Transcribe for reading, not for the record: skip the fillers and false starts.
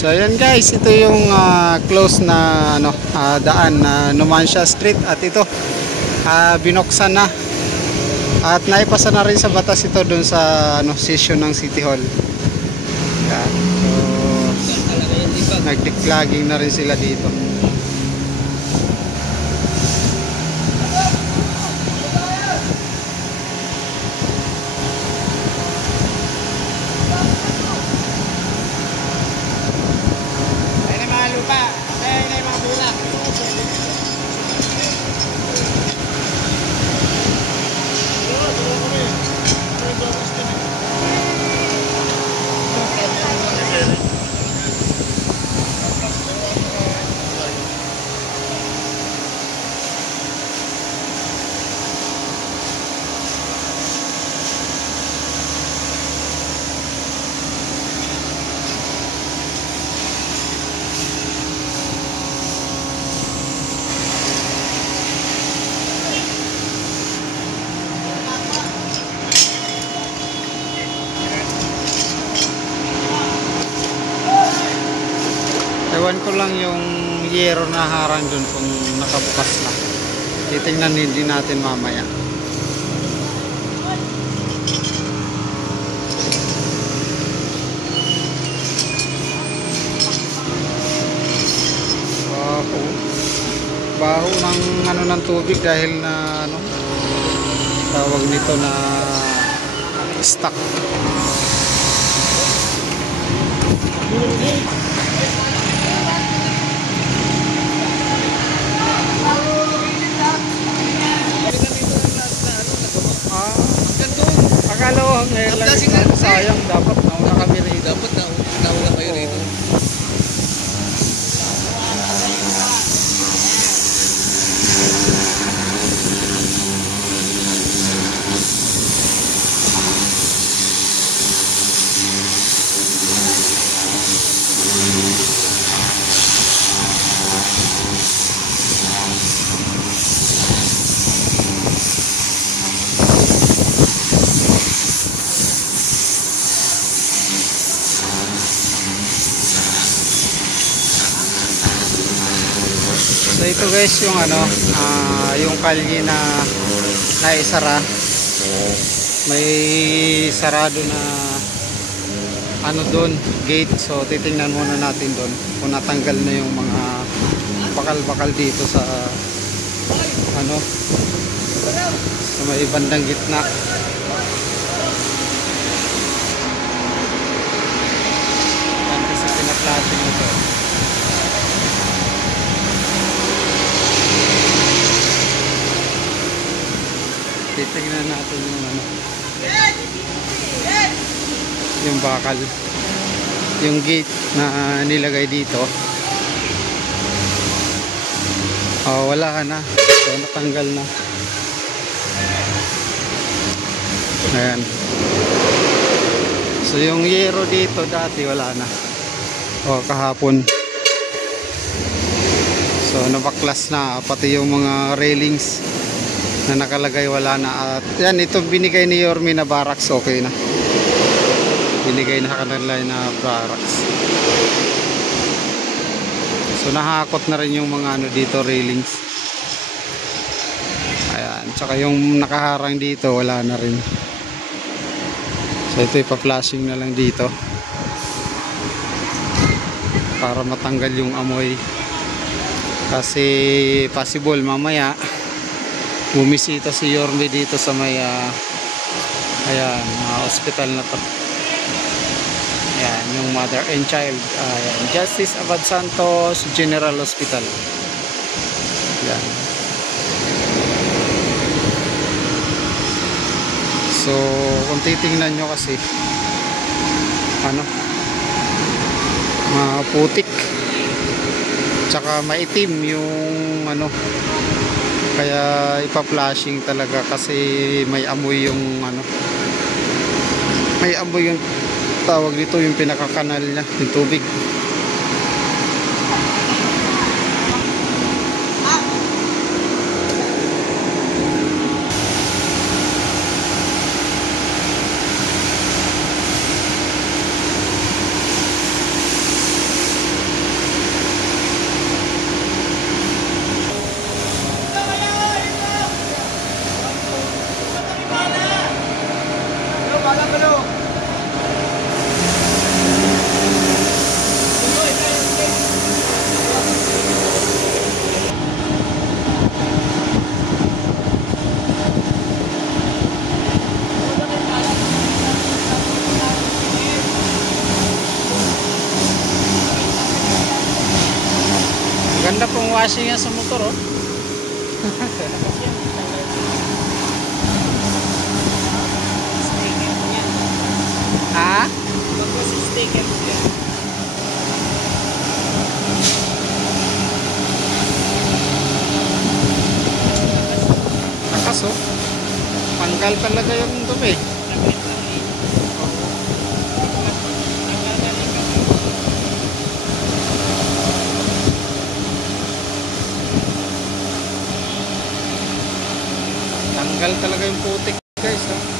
So ayan guys, ito yung close na daan na Numancia Street, at ito binuksan na at naipasa na rin sa batas ito dun sa session ng City Hall. Yan. So nag-declogging na rin sila dito. Ewan ko lang yung yero na harang dun kung nakabukas na. Titingnan din natin mamaya. Baho ng ng tubig dahil na tawag nito na stuck. Akala ko ngayon lang sayang, dapat nauna kami rito. Dapat nauna kayo rito. So ito guys yung yung kalye na naisara. May sarado na doon, gate. So titingnan muna natin doon kung natanggal na yung mga bakal-bakal dito sa sa may bandang gitna. Yan kasi pinaplasing ito. Titingnan natin yung bakal, yung gate na nilagay dito. Wala na, so natanggal na. Ayan. So yung yero dito dati wala na, kahapon. So nabaklas na, pati yung mga railings na nakalagay wala na. At yan, ito binigay ni Yorme na barracks, okay na, binigay na kanila na barracks. So nahakot na rin yung mga dito, railings. Ayan, tsaka yung nakaharang dito wala na rin. So ito ipa-flashing na lang dito para matanggal yung amoy, kasi possible mamaya bumisita si Yorme dito sa may hospital na to. Ayan, yung mother and child, Justice Abad Santos General Hospital. Ayan. So kung titingnan nyo kasi maputik tsaka maitim yung kaya ipa-flashing talaga, kasi may amoy yung may amoy yung tawag dito, yung pinakakanal niya, yung tubig. Ganda pong washing yan sa motor, oh. Ha? Lakas, oh. Tanggal talaga yung dumi. Tanggal talaga yung putik, guys, oh.